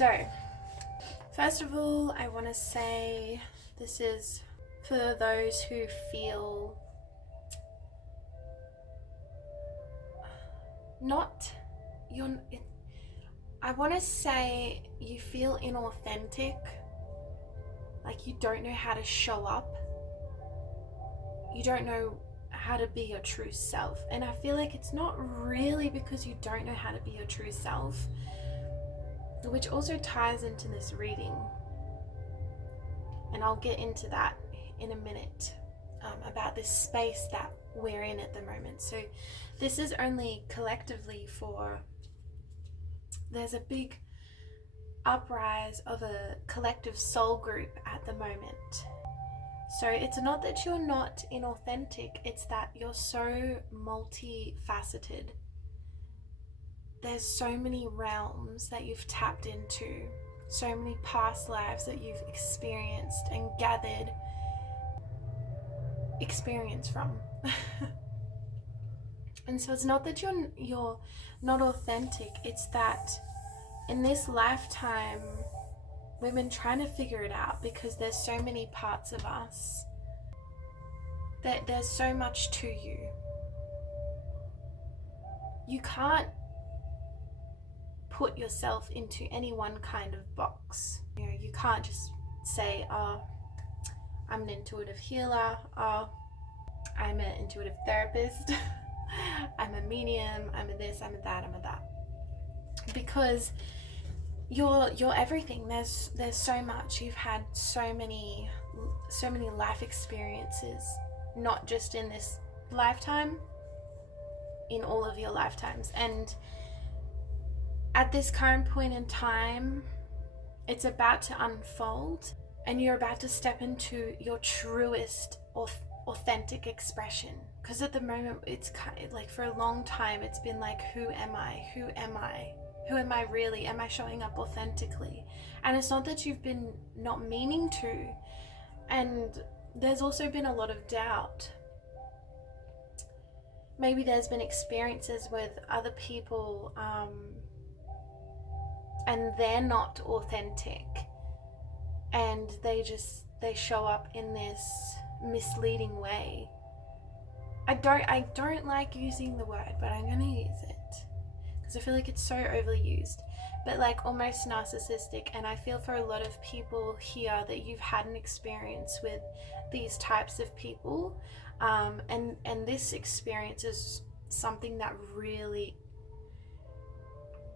So, first of all, I want to say this is for those who feel I want to say you feel inauthentic, like you don't know how to show up, you don't know how to be your true self. And I feel like it's not really because you don't know how to be your true self, which also ties into this reading, and I'll get into that in a minute, about this space that we're in at the moment. So this is only collectively for, there's a big uprise of a collective soul group at the moment. So it's not that you're not inauthentic, it's that you're so multifaceted. There's so many realms that you've tapped into, so many past lives that you've experienced and gathered experience from. And so it's not that you're not authentic, it's that in this lifetime we've been trying to figure it out, because there's so many parts of us, that there's so much to you. You can't put yourself into any one kind of box. You know, you can't just say, oh, I'm an intuitive healer, oh, I'm an intuitive therapist, I'm a medium, I'm a this, I'm a that, I'm a that. Because you're everything. There's so much. You've had so many life experiences, not just in this lifetime, in all of your lifetimes. And at this current point in time, it's about to unfold, and you're about to step into your truest authentic expression. Because at the moment, it's kind of like, for a long time it's been like, who am I really? Am I showing up authentically? And it's not that you've been not meaning to, and there's also been a lot of doubt. Maybe there's been experiences with other people, and they're not authentic, and they show up in this misleading way. I don't like using the word, but I'm gonna use it because I feel like it's so overly used, but like almost narcissistic. And I feel for a lot of people here that you've had an experience with these types of people, and this experience is something that really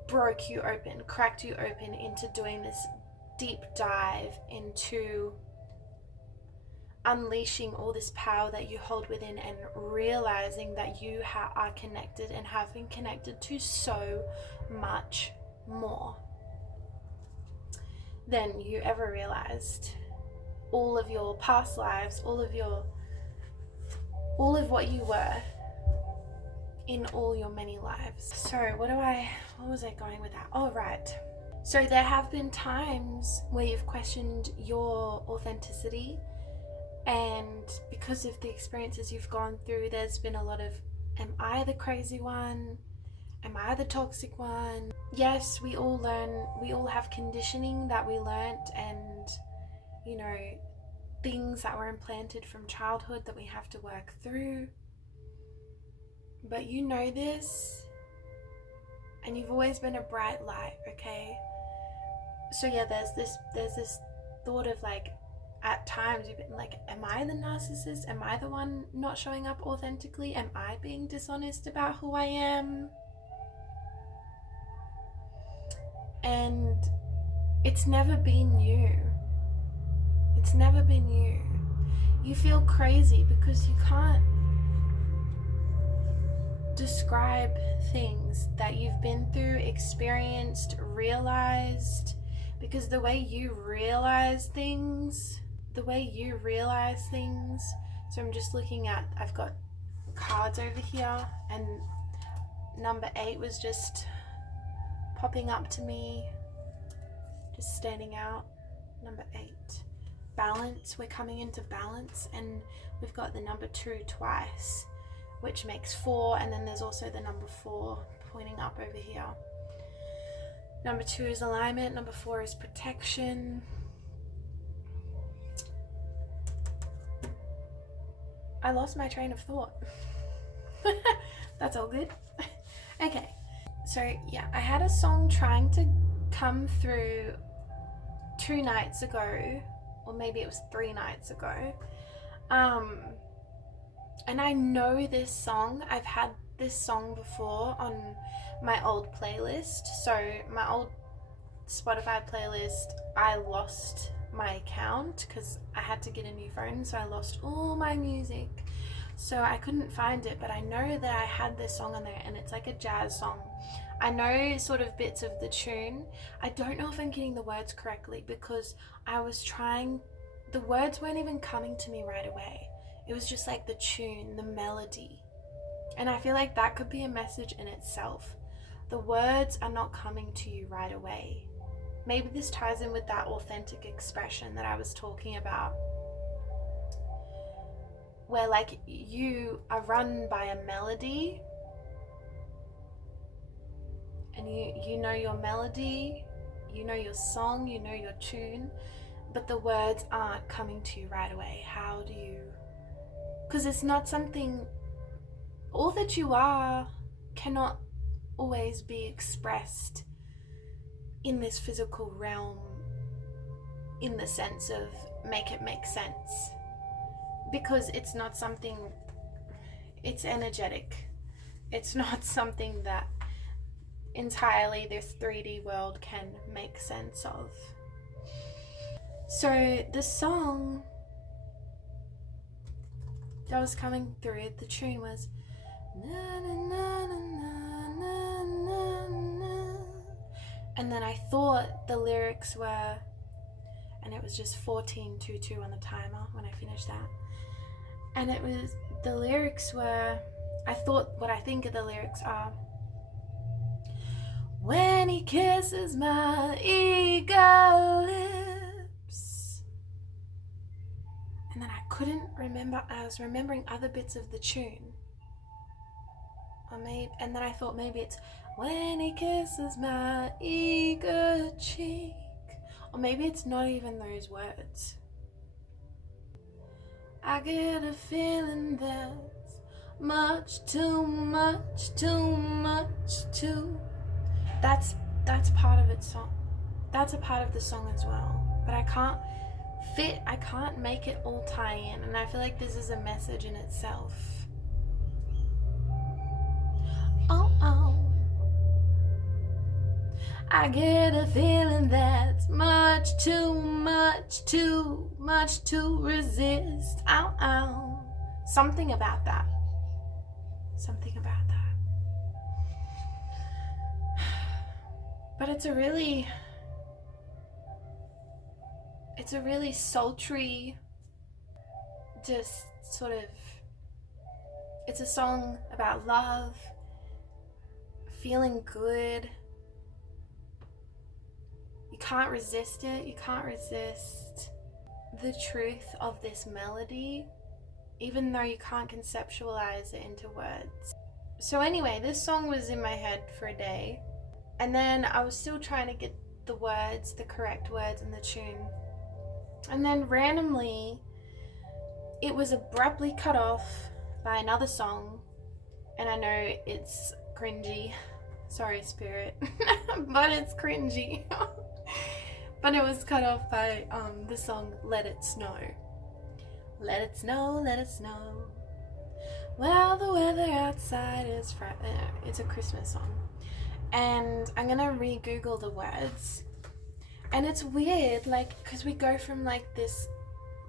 broke you open, cracked you open into doing this deep dive into unleashing all this power that you hold within, and realizing that you are connected and have been connected to so much more than you ever realized. All of your past lives, all of what you were in all your many lives. So what was I going with that? Oh, right. So there have been times where you've questioned your authenticity, and because of the experiences you've gone through, there's been a lot of, am I the crazy one? Am I the toxic one? Yes, we all have conditioning that we learnt, and, you know, things that were implanted from childhood that we have to work through. But you know this, and you've always been a bright light, okay? So yeah, there's this thought of like, at times you've been like, am I the narcissist? Am I the one not showing up authentically? Am I being dishonest about who I am? And it's never been you. It's never been you. You feel crazy because you can't describe things that you've been through, experienced, realized, because the way you realize things, so I'm just looking at, I've got cards over here, and number 8 was just popping up to me, just standing out. Number 8, balance. We're coming into balance, and we've got the number 2 twice, which makes 4, and then there's also the number 4 pointing up over here. Number 2 is alignment. Number 4 is protection. I lost my train of thought. That's all good. Okay, so yeah, I had a song trying to come through 2 nights ago, or maybe it was 3 nights ago. And I know this song. I've had this song before on my old playlist. So my old Spotify playlist, I lost my account because I had to get a new phone, so I lost all my music, so I couldn't find it. But I know that I had this song on there, and it's like a jazz song. I know sort of bits of the tune. I don't know if I'm getting the words correctly, because I was trying, the words weren't even coming to me right away. It was just like the tune, the melody. And I feel like that could be a message in itself. The words are not coming to you right away. Maybe this ties in with that authentic expression that I was talking about, where like you are run by a melody, and you know your melody, you know your song, you know your tune, but the words aren't coming to you right away. How do you, because it's not something, all that you are cannot always be expressed in this physical realm in the sense of make it make sense, because it's not something, it's energetic. It's not something that entirely this 3D world can make sense of. So the song that was coming through, the tune was na, na, na, na, na, na, na. And then I thought the lyrics were, and it was just 14:22 on the timer when I finished that, and it was, the lyrics were, I thought, what I think of the lyrics are, when he kisses my ego lips. And then I couldn't remember, I was remembering other bits of the tune. Or maybe, and then I thought maybe it's when he kisses my ego cheek. Or maybe it's not even those words. I get a feeling there's much too much, too much too. That's part of its song. That's a part of the song as well. But I can't make it all tie in, and I feel like this is a message in itself. Oh, oh. I get a feeling that's much too much, too much to resist. Ow, ow. Something about that. Something about that. But it's a really sultry, just sort of, it's a song about love, feeling good. You can't resist it. You can't resist the truth of this melody, even though you can't conceptualize it into words. So anyway, this song was in my head for a day, and then I was still trying to get the words, the correct words in the tune. And then randomly, it was abruptly cut off by another song, and I know it's cringy. Sorry, Spirit, but it's cringy. But it was cut off by the song Let It Snow. Let it snow, let it snow. Well, the weather outside is it's a Christmas song. And I'm gonna re-Google the words. And it's weird, like, because we go from like this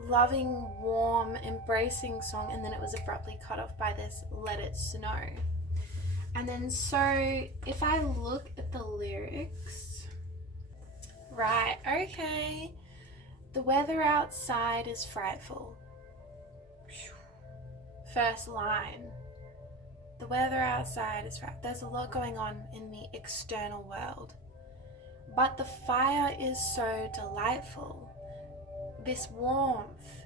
loving, warm, embracing song, and then it was abruptly cut off by this Let It Snow. And then so if I look at the lyrics, right, okay, the weather outside is frightful. First line, the weather outside is frightful. There's a lot going on in the external world, but the fire is so delightful. This warmth,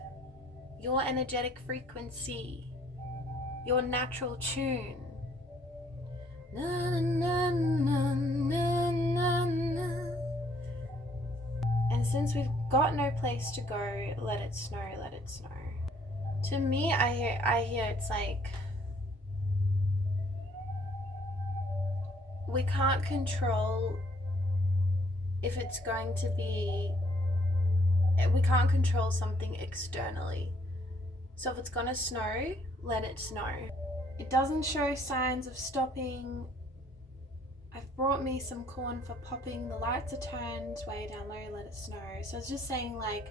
your energetic frequency, your natural tune. Na, na, na, na, na, na. And since we've got no place to go, let it snow, let it snow. To me, I hear it's like we can't control if it's going to be, we can't control something externally. So if it's gonna snow, let it snow. It doesn't show signs of stopping. I've brought me some corn for popping. The lights are turned way down low, let it snow. So it's just saying, like,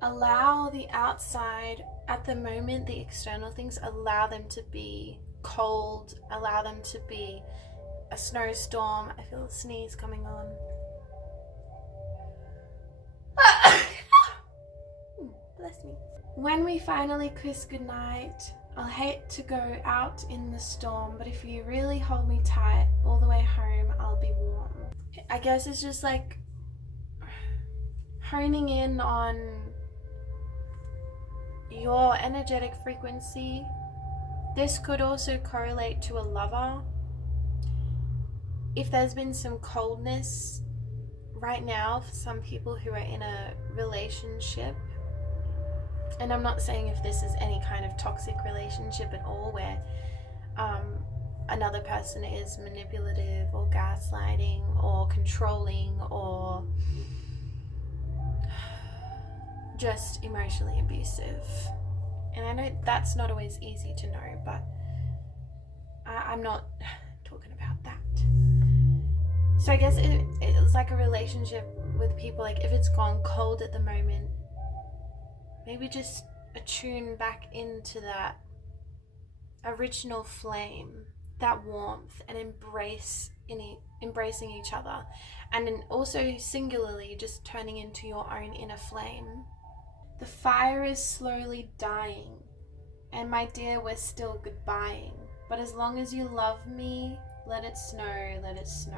allow the outside, at the moment, the external things, allow them to be cold, allow them to be a snowstorm. I feel a sneeze coming on. Bless me. When we finally kiss goodnight, I'll hate to go out in the storm, but if you really hold me tight all the way home, I'll be warm. I guess it's just like honing in on your energetic frequency. This could also correlate to a lover. If there's been some coldness right now for some people who are in a relationship, and I'm not saying if this is any kind of toxic relationship at all where another person is manipulative or gaslighting or controlling or just emotionally abusive. And I know that's not always easy to know, but I'm not talking about that. So I guess it's like a relationship with people, like if it's gone cold at the moment, maybe just attune back into that original flame, that warmth, and embracing each other. And then also singularly just turning into your own inner flame. The fire is slowly dying, and my dear, we're still goodbying. But as long as you love me, let it snow, let it snow.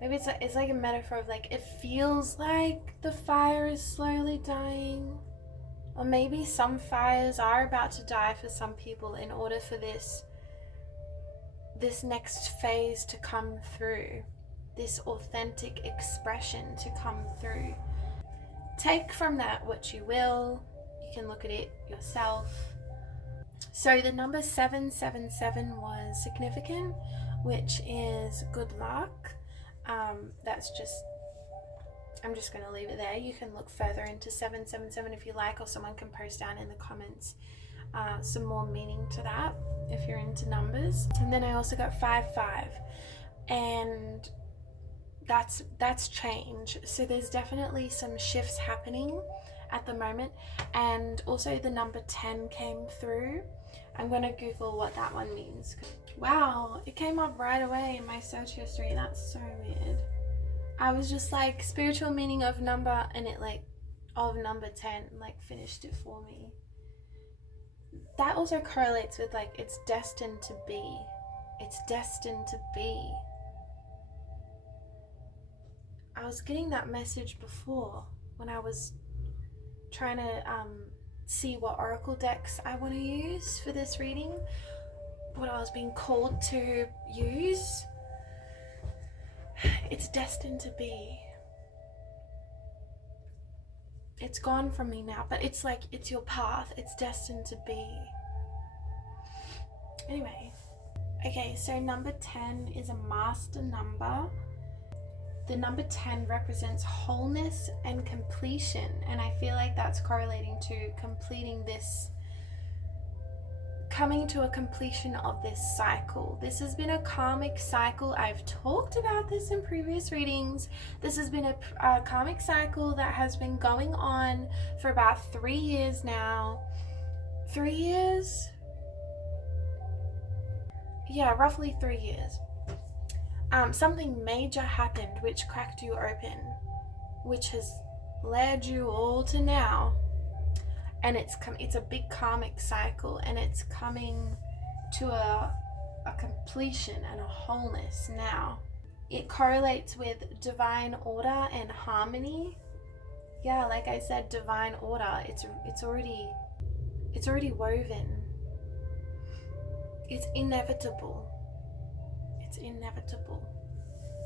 Maybe it's like a metaphor of like, it feels like the fire is slowly dying. Or maybe some fires are about to die for some people in order for this next phase to come through, this authentic expression to come through. Take from that what you will. You can look at it yourself. So the number 777 was significant, which is good luck. I'm just going to leave it there. You can look further into 777 if you like, or someone can post down in the comments some more meaning to that if you're into numbers. And then I also got 55, and that's change. So there's definitely some shifts happening at the moment. And also the number 10 came through. I'm going to Google what that one means. Wow, it came up right away in my search history. That's so weird. I was just like, spiritual meaning of number, and it like, of number 10, like finished it for me. That also correlates with like, it's destined to be. It's destined to be. I was getting that message before when I was trying to see what oracle decks I want to use for this reading, what I was being called to use. It's destined to be. It's gone from me now, but it's like, it's your path. It's destined to be. Anyway, okay, so number 10 is a master number. The number 10 represents wholeness and completion, and I feel like that's correlating to completing this, coming to a completion of this cycle. This has been a karmic cycle. I've talked about this in previous readings. This has been a karmic cycle that has been going on for about 3 years now. 3 years? Yeah, roughly 3 years. Something major happened which cracked you open, which has led you all to now. And it's a big karmic cycle, and it's coming to a completion and a wholeness now. It correlates with divine order and harmony. Yeah, like I said, divine order. It's already woven. It's inevitable. It's inevitable.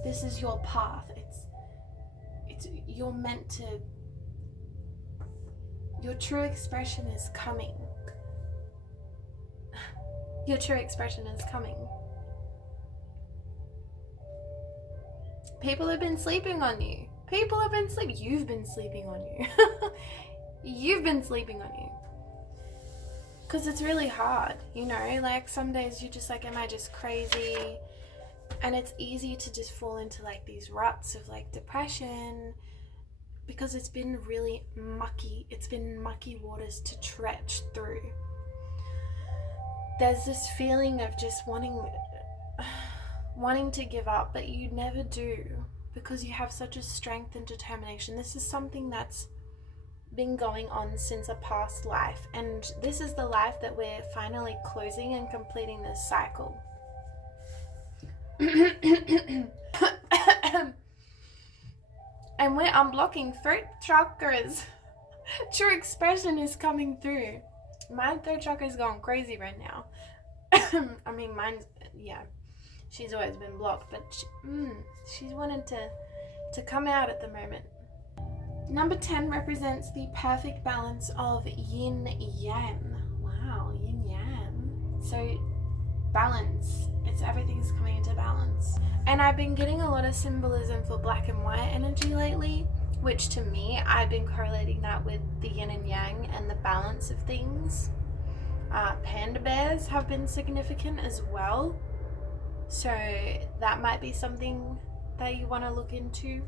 This is your path. you're meant to, your true expression is coming. Your true expression is coming. People have been sleeping on you. People have been sleeping. You've been sleeping on you. You've been sleeping on you. Because it's really hard, you know? Like, some days you're just like, am I just crazy? And it's easy to just fall into like these ruts of like depression, because it's been really mucky. It's been mucky waters to trudge through. There's this feeling of just wanting to give up, but you never do, because you have such a strength and determination. This is something that's been going on since a past life, and this is the life that we're finally closing and completing this cycle. And we're unblocking throat chakras. True expression is coming through. My throat chakra is going crazy right now. I mean, mine's, yeah, she's always been blocked, but she's wanted to come out at the moment. Number 10 represents the perfect balance of yin yang. Wow, yin yang. So balance. Everything's coming into balance. And I've been getting a lot of symbolism for black and white energy lately, which to me, I've been correlating that with the yin and yang and the balance of things. Panda bears have been significant as well. So that might be something that you want to look into.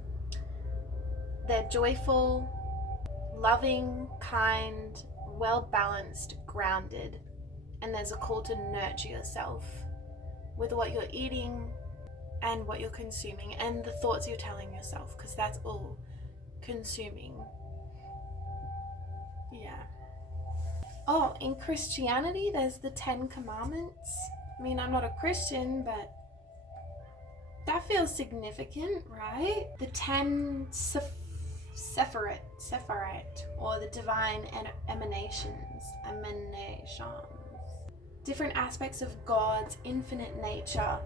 They're joyful, loving, kind, well-balanced, grounded. And there's a call to nurture yourself with what you're eating and what you're consuming and the thoughts you're telling yourself, because that's all consuming. Yeah. Oh, in Christianity, there's the 10 Commandments. I mean, I'm not a Christian, but that feels significant, right? The 10 Sephirot, or the divine emanations. Different aspects of God's infinite nature.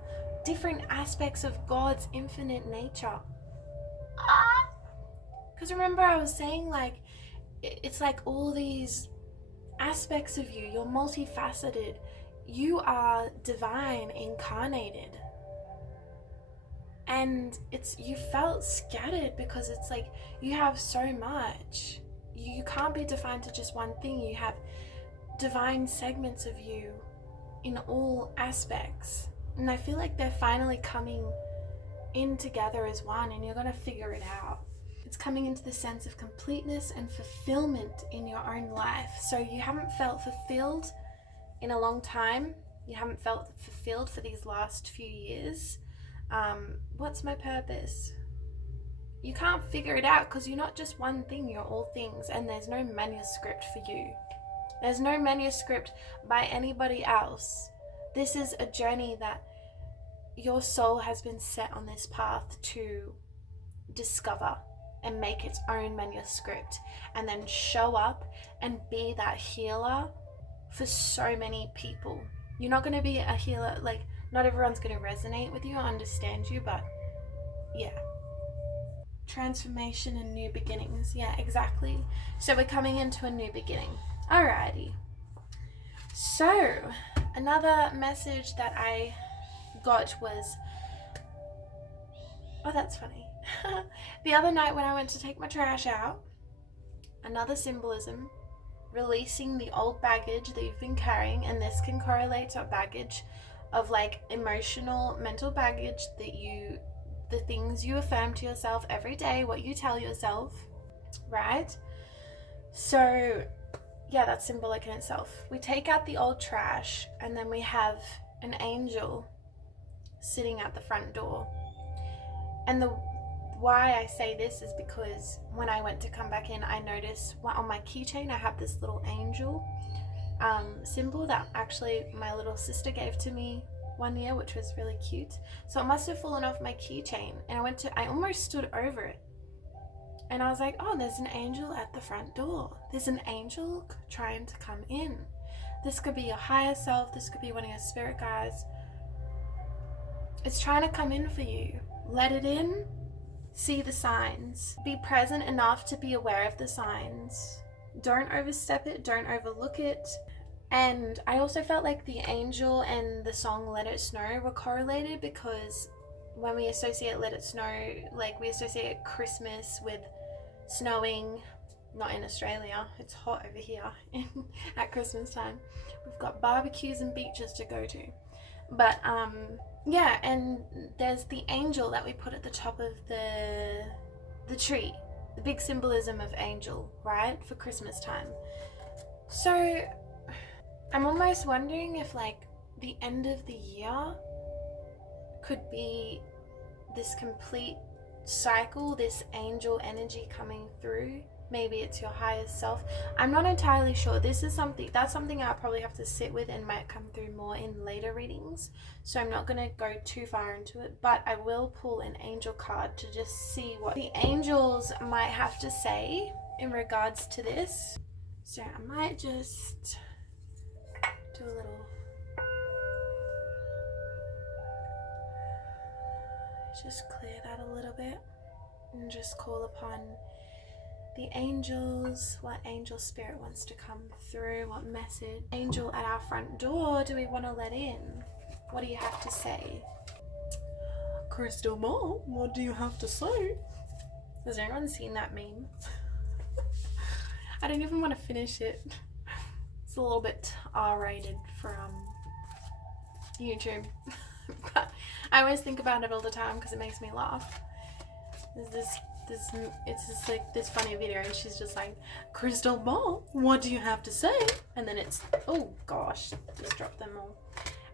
Because remember I was saying, like, it's like all these aspects of you. You're multifaceted. You are divine incarnated. And you felt scattered because it's like you have so much. You can't be defined to just one thing. You have divine segments of you in all aspects, and I feel like they're finally coming in together as one, and you're going to figure it out. It's coming into the sense of completeness and fulfillment in your own life. So you haven't felt fulfilled in a long time. You haven't felt fulfilled for these last few years. What's my purpose? You can't figure it out because you're not just one thing, you're all things, and there's no manuscript for you. There's no manuscript by anybody else. This is a journey that your soul has been set on this path to discover and make its own manuscript, and then show up and be that healer for so many people. You're not going to be a healer, like, not everyone's going to resonate with you or understand you, but yeah. Transformation and new beginnings. Yeah, exactly. So we're coming into a new beginning. Alrighty. So, another message that I got was, oh, that's funny. The other night when I went to take my trash out, another symbolism, releasing the old baggage that you've been carrying, and this can correlate to a baggage of like emotional, mental baggage the things you affirm to yourself every day, what you tell yourself, right? So yeah, that's symbolic in itself. We take out the old trash, and then we have an angel sitting at the front door. And why I say this is because when I went to come back in, I noticed on my keychain I have this little angel symbol that actually my little sister gave to me one year, which was really cute. So it must have fallen off my keychain, and I almost stood over it. And I was like, oh, there's an angel at the front door. There's an angel trying to come in. This could be your higher self. This could be one of your spirit guides. It's trying to come in for you. Let it in See the signs. Be present enough to be aware of the signs. Don't overstep it, don't overlook it. And I also felt like the angel and the song Let It Snow were correlated, because when we associate Let It Snow, like we associate Christmas with snowing. Not in Australia, it's hot over here at Christmas time. We've got barbecues and beaches to go to. But yeah, and there's the angel that we put at the top of the tree, the big symbolism of angel, right, for Christmas time. So I'm almost wondering if like the end of the year could be this complete cycle, this angel energy coming through. Maybe it's your highest self. I'm not entirely sure. That's something I'll probably have to sit with and might come through more in later readings. So I'm not going to go too far into it, but I will pull an angel card to just see what the angels might have to say in regards to this. So I might just do a little, just clear that a little bit and just call upon the angels, what angel spirit wants to come through, what message. Angel at our front door do we want to let in? What do you have to say? Crystal Ball, what do you have to say? Has anyone seen that meme? I don't even want to finish it. It's a little bit R-rated for YouTube. But I always think about it all the time because it makes me laugh. There's it's just like this funny video and she's just like, Crystal Ball, what do you have to say? And then it's, oh gosh, just dropped them all.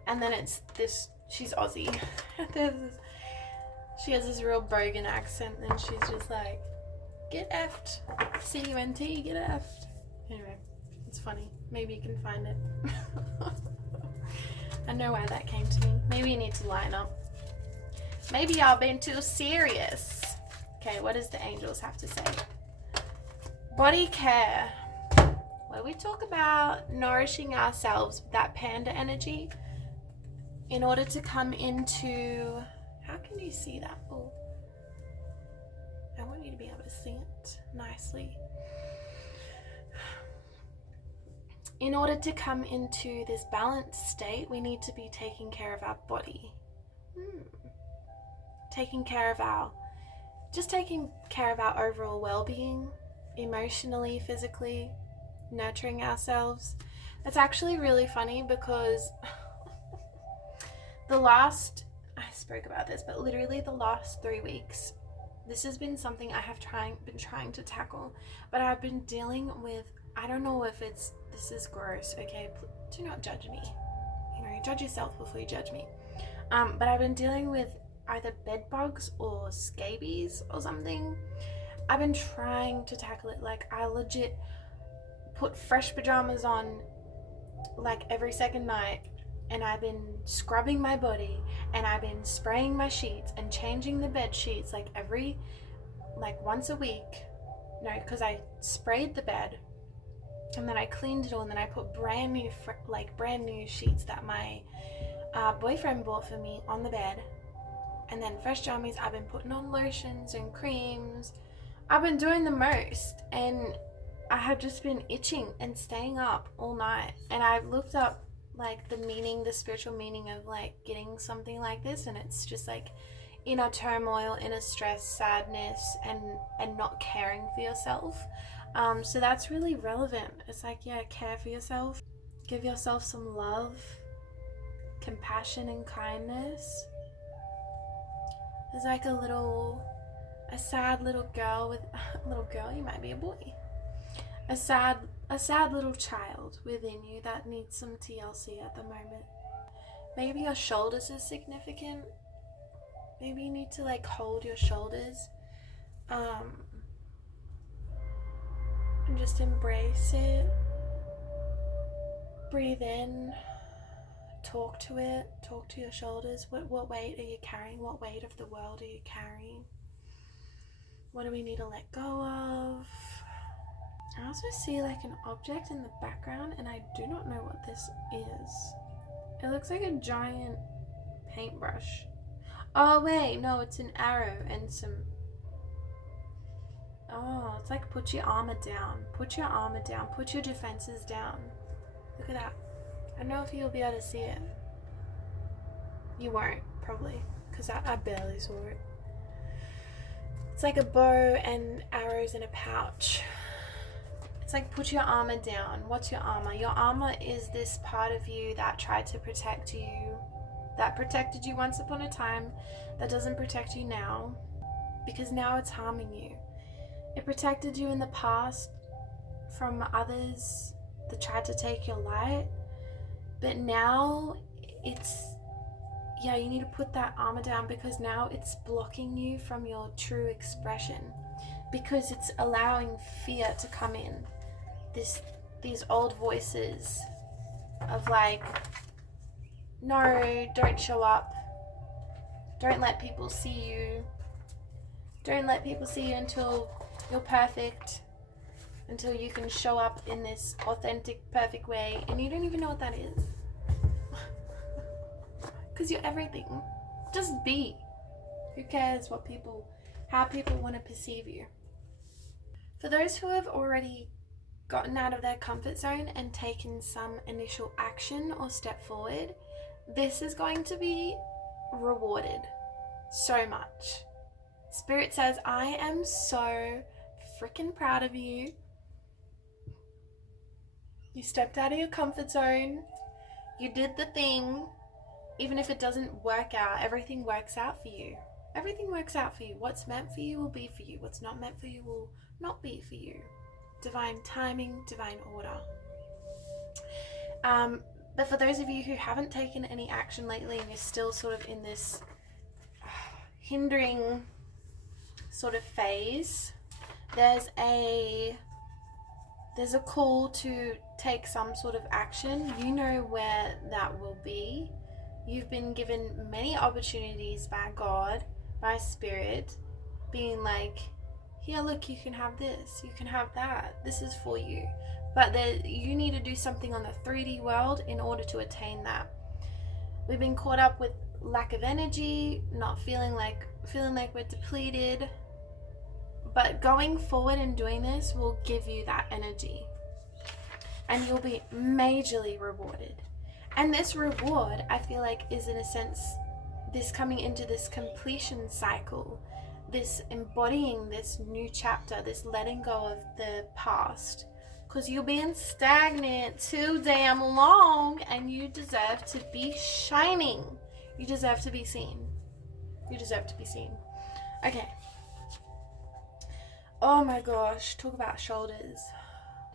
And then it's this, she's Aussie. She has this real bogan accent and she's just like, get effed. C-U-N-T, get effed. Anyway, it's funny. Maybe you can find it. I know why that came to me. Maybe you need to line up. Maybe y'all been too serious. Okay, what does the angels have to say? Body care. Where we talk about nourishing ourselves with that panda energy in order to come into, how can you see that? Oh, I want you to be able to see it nicely. In order to come into this balanced state, we need to be taking care of our body. Taking care of our overall well-being, emotionally, physically, nurturing ourselves. It's actually really funny because I spoke about this, but literally the last 3 weeks, this has been something I have been trying to tackle, but I've been dealing with, I don't know if this is gross, okay, do not judge me, judge yourself before you judge me, but I've been dealing with either bed bugs or scabies or something. I've been trying to tackle it. Like, I legit put fresh pajamas on like every second night, and I've been scrubbing my body, and I've been spraying my sheets and changing the bed sheets like once a week. No, because I sprayed the bed and then I cleaned it all, and then I put brand new sheets that my boyfriend bought for me on the bed. And then fresh jammies, I've been putting on lotions and creams. I've been doing the most, and I have just been itching and staying up all night. And I've looked up like the spiritual meaning of like getting something like this, and it's just like inner turmoil, inner stress, sadness, and not caring for yourself. So that's really relevant. It's like, yeah, care for yourself. Give yourself some love, compassion, and kindness. There's like a sad little girl you might be a boy. A sad little child within you that needs some TLC at the moment. Maybe your shoulders are significant. Maybe you need to like hold your shoulders. And just embrace it. Breathe in. Talk to it. Talk to your shoulders. What weight are you carrying? What weight of the world are you carrying? What do we need to let go of? I also see like an object in the background, and I do not know what this is. It looks like a giant paintbrush. Oh wait, no, it's an arrow and some Oh, it's like put your armor down. Put your armor down. Put your defenses down. Look at that. I don't know if you'll be able to see it. You won't, probably, because I barely saw it. It's like a bow and arrows in a pouch. It's like put your armor down. What's your armor? Your armor is this part of you that tried to protect you, that protected you once upon a time, that doesn't protect you now, because now it's harming you. It protected you in the past from others that tried to take your light, but now you need to put that armor down, because now it's blocking you from your true expression, because it's allowing fear to come in. These old voices of like, no, don't show up, don't let people see you, don't let people see you until you're perfect, until you can show up in this authentic, perfect way, and you don't even know what that is. Because you're everything. Just be. Who cares how people want to perceive you? For those who have already gotten out of their comfort zone and taken some initial action or step forward, this is going to be rewarded so much. Spirit says, I am so freaking proud of you. You stepped out of your comfort zone. You did the thing. Even if it doesn't work out, everything works out for you. Everything works out for you. What's meant for you will be for you. What's not meant for you will not be for you. Divine timing, divine order. But for those of you who haven't taken any action lately and you're still sort of in this hindering sort of phase, there's a call to take some sort of action. You know where that will be. You've been given many opportunities by God, by Spirit, being like, here, look, you can have this, you can have that, this is for you. But you need to do something on the 3D world in order to attain that. We've been caught up with lack of energy, not feeling like we're depleted. But going forward and doing this will give you that energy. And you'll be majorly rewarded. And this reward, I feel like, is in a sense this coming into this completion cycle, this embodying this new chapter, this letting go of the past. Because you've been stagnant too damn long and you deserve to be shining. You deserve to be seen. You deserve to be seen. Okay. Oh my gosh, talk about shoulders.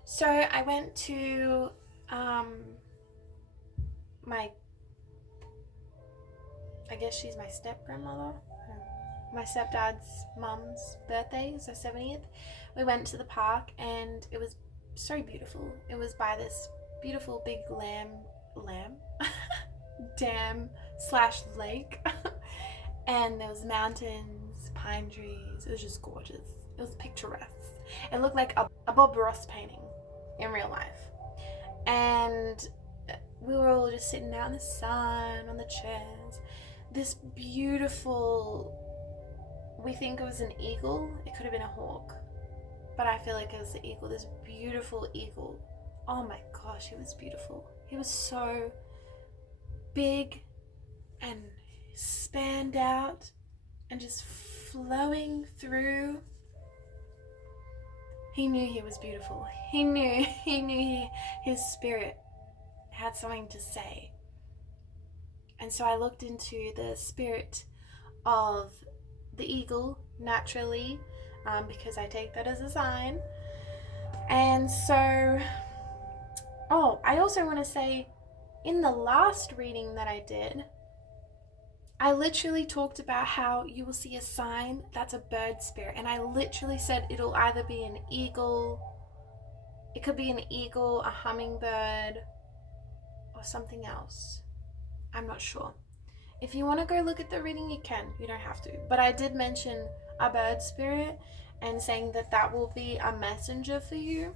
So I went to I guess she's my step-grandmother. My stepdad's mum's birthday, it was her 70th. We went to the park and it was so beautiful. It was by this beautiful big dam/lake. And there was mountains, pine trees. It was just gorgeous. It was picturesque. It looked like a Bob Ross painting in real life. And we were all just sitting out in the sun on the chairs. This beautiful, we think it was an eagle. It could have been a hawk, but I feel like it was the eagle. This beautiful eagle. Oh my gosh, he was beautiful. He was so big and spanned out and just flowing through. He knew he was beautiful. He knew his spirit had something to say. And so I looked into the spirit of the eagle naturally, because I take that as a sign. And so, I also want to say, in the last reading that I did, I literally talked about how you will see a sign that's a bird spirit. And I literally said it'll either be an eagle, it could be an eagle, a hummingbird, or something else. I'm not sure. If you want to go look at the reading, you can. You don't have to. But I did mention a bird spirit and saying that will be a messenger for you.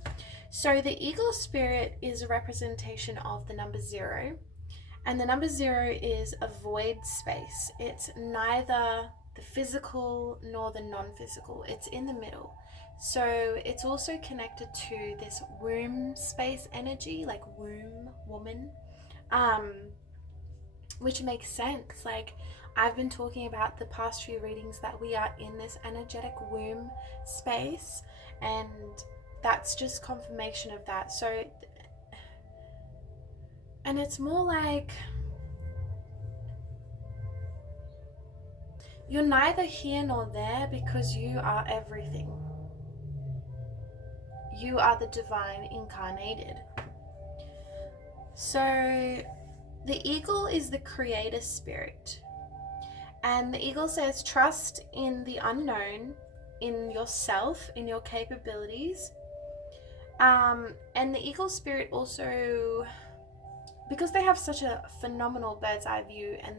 So the eagle spirit is a representation of the number 0. And the number 0 is a void space. It's neither the physical nor the non-physical. It's in the middle. So it's also connected to this womb space energy, like womb, woman, which makes sense. Like, I've been talking about the past few readings that we are in this energetic womb space, and that's just confirmation of that. So, and it's more like you're neither here nor there, because you are everything. You are the divine incarnated. So the eagle is the creator spirit. And the eagle says, trust in the unknown, in yourself, in your capabilities. And the eagle spirit also, because they have such a phenomenal bird's eye view, and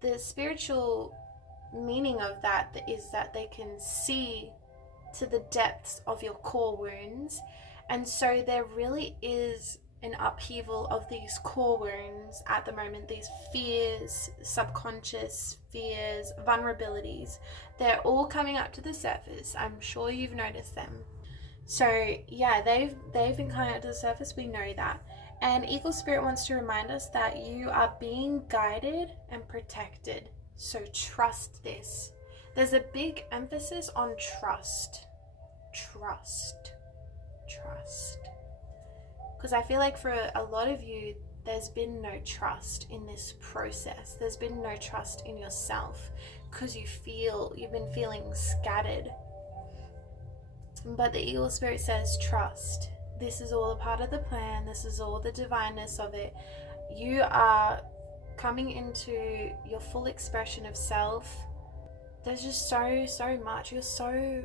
the spiritual meaning of that is that they can see to the depths of your core wounds. And so there really is an upheaval of these core wounds at the moment, these fears, subconscious fears, vulnerabilities. They're all coming up to the surface. I'm sure you've noticed them. So yeah, they've been coming up to the surface. We know that. And Eagle Spirit wants to remind us that you are being guided and protected. So trust this. There's a big emphasis on trust. Trust. Because I feel like for a lot of you, there's been no trust in this process. There's been no trust in yourself because you've been feeling scattered. But the Eagle Spirit says, trust. This is all a part of the plan. This is all the divineness of it. You are coming into your full expression of self. There's just so much. You're so,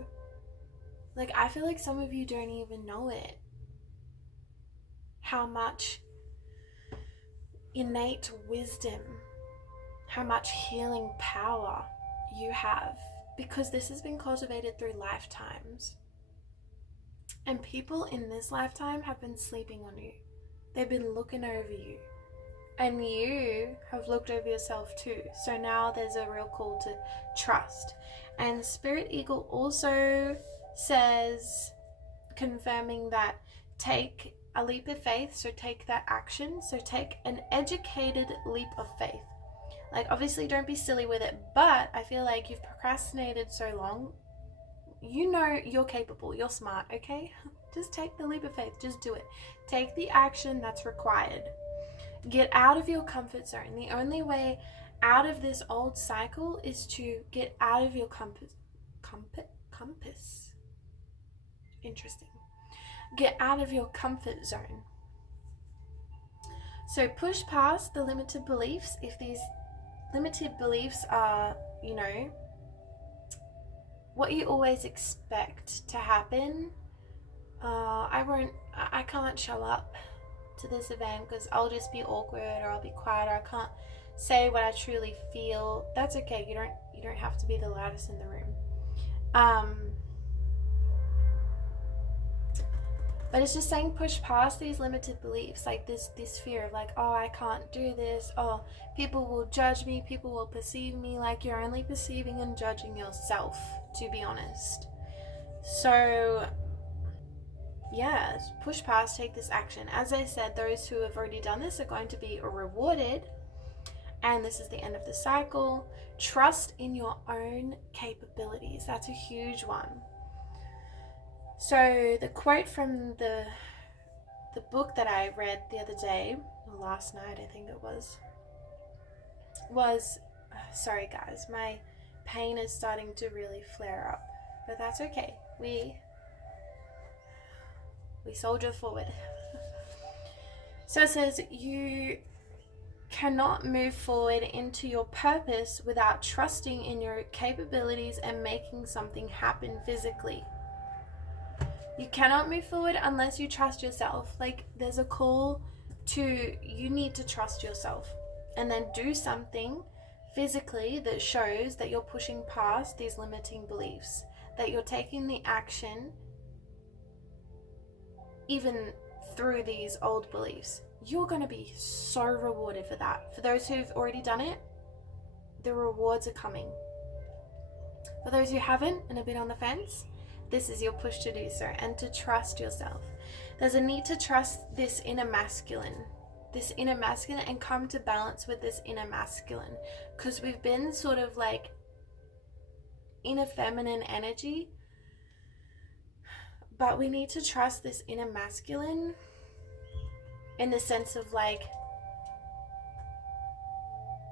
like, I feel like some of you don't even know it. How much innate wisdom, how much healing power you have, because this has been cultivated through lifetimes. And people in this lifetime have been sleeping on you. They've been looking over you. And you have looked over yourself too. So now there's a real call to trust. And Spirit Eagle also says, confirming that, take a leap of faith. So take that action. So take an educated leap of faith. Like, obviously don't be silly with it, but I feel like you've procrastinated so long. You know you're capable, you're smart, okay? Just take the leap of faith, just do it. Take the action that's required. Get out of your comfort zone. The only way out of this old cycle is to get out of your compass. Interesting. Get out of your comfort zone. So push past the limited beliefs. If these limited beliefs are, what you always expect to happen, I can't show up to this event because I'll just be awkward, or I'll be quiet, or I can't say what I truly feel. That's okay. You don't have to be the loudest in the room. But it's just saying, push past these limited beliefs, like this fear of like, oh, I can't do this, oh, people will judge me, people will perceive me. Like, you're only perceiving and judging yourself, to be honest. So yeah, push past, take this action. As I said, those who have already done this are going to be rewarded, and this is the end of the cycle. Trust in your own capabilities. That's a huge one. So the quote from the book that I read the other day, or last night I think it was, sorry guys, my pain is starting to really flare up, but that's okay. We soldier forward. So it says, you cannot move forward into your purpose without trusting in your capabilities and making something happen physically. You cannot move forward unless you trust yourself. Like, there's a call to, you need to trust yourself and then do something physically that shows that you're pushing past these limiting beliefs, that you're taking the action even through these old beliefs. You're going to be so rewarded for that. For those who've already done it, the rewards are coming. For those who haven't and a bit on the fence, this is your push to do so, and to trust yourself. There's a need to trust this inner masculine, and come to balance with this inner masculine, because we've been sort of like inner feminine energy, but we need to trust this inner masculine in the sense of like,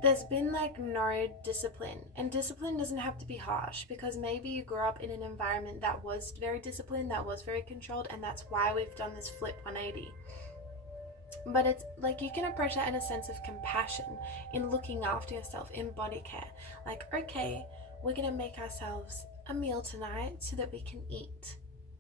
there's been like no discipline, and discipline doesn't have to be harsh, because maybe you grew up in an environment that was very disciplined, that was very controlled, and that's why we've done this flip 180. But it's like, you can approach that in a sense of compassion, in looking after yourself, in body care. Like, okay, we're gonna make ourselves a meal tonight so that we can eat.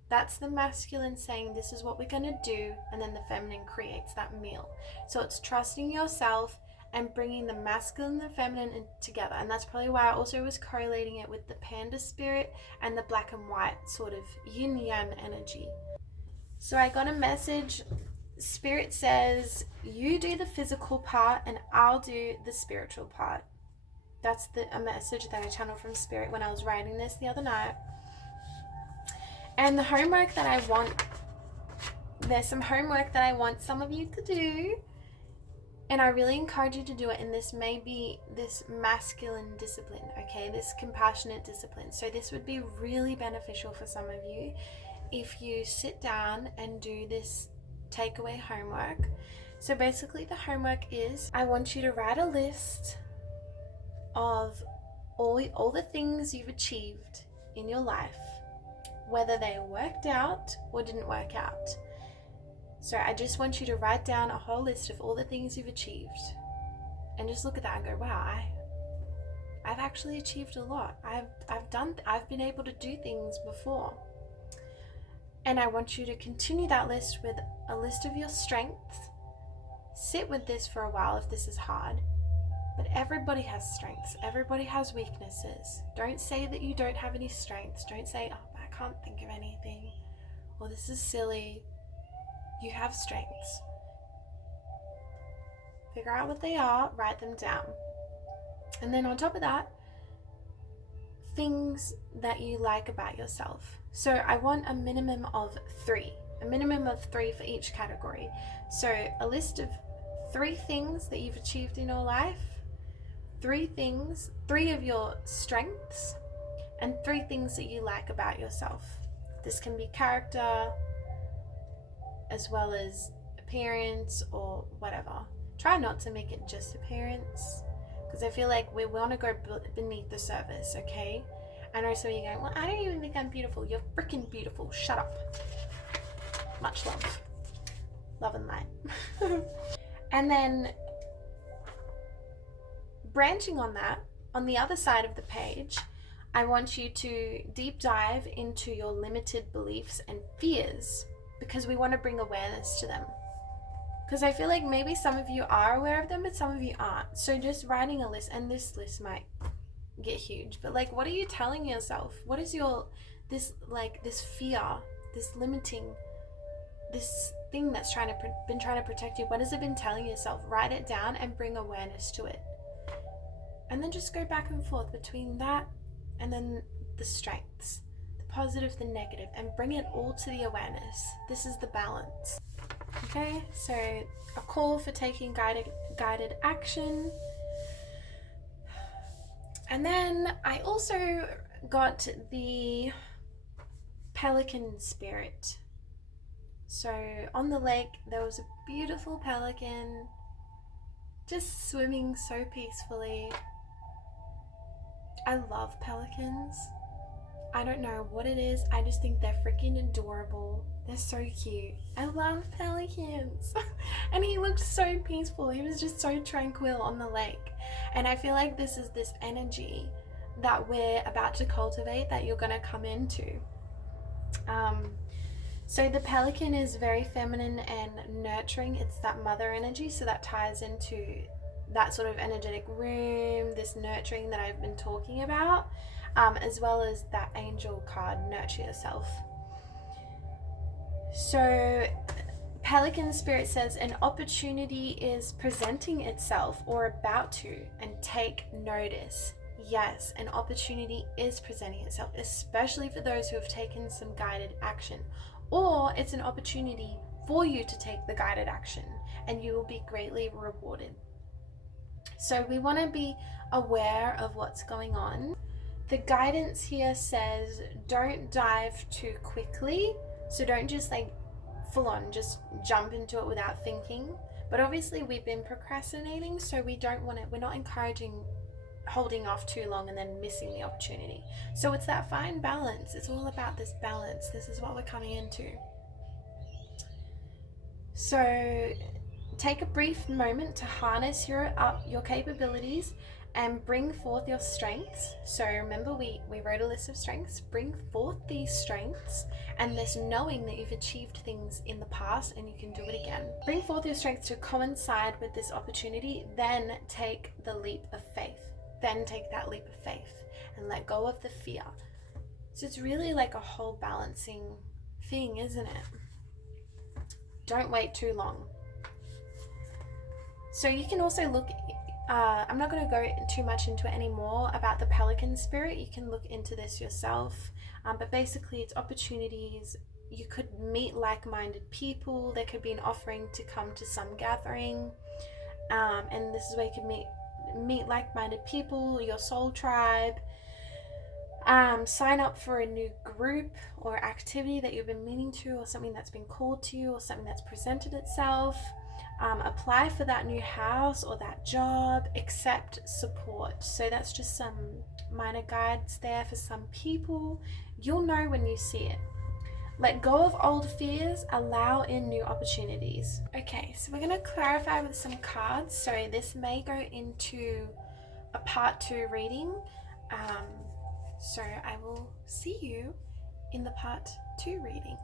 That's the masculine saying, this is what we're gonna do, and then the feminine creates that meal. So it's trusting yourself and bringing the masculine and the feminine together. And that's probably why I also was correlating it with the panda spirit and the black and white sort of yin yang energy. So I got a message. Spirit says, you do the physical part and I'll do the spiritual part. That's a message that I channeled from Spirit when I was writing this the other night. And the homework that I want, there's some homework that I want some of you to do. And I really encourage you to do it. And this may be this masculine discipline, okay? This compassionate discipline. So this would be really beneficial for some of you if you sit down and do this takeaway homework. So basically the homework is, I want you to write a list of all the things you've achieved in your life, whether they worked out or didn't work out. So I just want you to write down a whole list of all the things you've achieved, and just look at that and go, wow, I've actually achieved a lot. I've been able to do things before. And I want you to continue that list with a list of your strengths. Sit with this for a while if this is hard. But everybody has strengths. Everybody has weaknesses. Don't say that you don't have any strengths. Don't say, oh, I can't think of anything, or this is silly. You have strengths. Figure out what they are, write them down. And then on top of that, things that you like about yourself. So I want a minimum of 3 for each category. So a list of 3 things that you've achieved in your life, 3 of your strengths, and 3 things that you like about yourself. This can be character, as well as appearance or whatever. Try not to make it just appearance, because I feel like we want to go beneath the surface, okay? I know some of you going, well, I don't even think I'm beautiful. You're freaking beautiful. Shut up. Much love. Love and light. And then branching on that, on the other side of the page, I want you to deep dive into your limited beliefs and fears, because we want to bring awareness to them. Because I feel like maybe some of you are aware of them, but some of you aren't. So just writing a list, and this list might get huge, but like, what are you telling yourself? What is this fear, this limiting, this thing that's been trying to protect you? What has it been telling yourself? Write it down and bring awareness to it. And then just go back and forth between that and then the strengths, the positive, the negative, and bring it all to the awareness. This is the balance. Okay, so a call for taking guided action. And then I also got the pelican spirit. So on the lake there was a beautiful pelican just swimming so peacefully. I love pelicans. I don't know what it is, I just think they're freaking adorable. They're so cute. I love pelicans. And he looked so peaceful. He was just so tranquil on the lake. And I feel like this is this energy that we're about to cultivate, that you're going to come into. So the pelican is very feminine and nurturing. It's that mother energy. So that ties into that sort of energetic room, this nurturing that I've been talking about, as well as that angel card, nurture yourself. So Pelican Spirit says an opportunity is presenting itself or about to, and take notice. yes, an opportunity is presenting itself, especially for those who have taken some guided action. Or it's an opportunity for you to take the guided action and you will be greatly rewarded. So we want to be aware of what's going on. The guidance here says don't dive too quickly. So don't just like full on just jump into it without thinking. But obviously we've been procrastinating, so we don't want to, we're not encouraging holding off too long and then missing the opportunity. So it's that fine balance. It's all about this balance. This is what we're coming into. So take a brief moment to harness your capabilities and bring forth your strengths. So remember, we wrote a list of strengths. Bring forth these strengths and this knowing that you've achieved things in the past and you can do it again. Bring forth your strengths to coincide with this opportunity, then take the leap of faith. Then take that leap of faith and let go of the fear. So it's really like a whole balancing thing, isn't it? Don't wait too long. So you can also look, I'm not going to go too much into it anymore about the pelican spirit. You can look into this yourself. But basically it's opportunities. You could meet like-minded people. There could be an offering to come to some gathering. And this is where you can meet like-minded people, your soul tribe. Sign up for a new group or activity that you've been meaning to, or something that's been called to you, or something that's presented itself. Apply for that new house or that job. Accept support. So that's just some minor guides there for some people. You'll know when you see it. Let go of old fears, allow in new opportunities. Okay, so we're going to clarify with some cards. So this may go into a part 2 reading. So I will see you in the part 2 reading.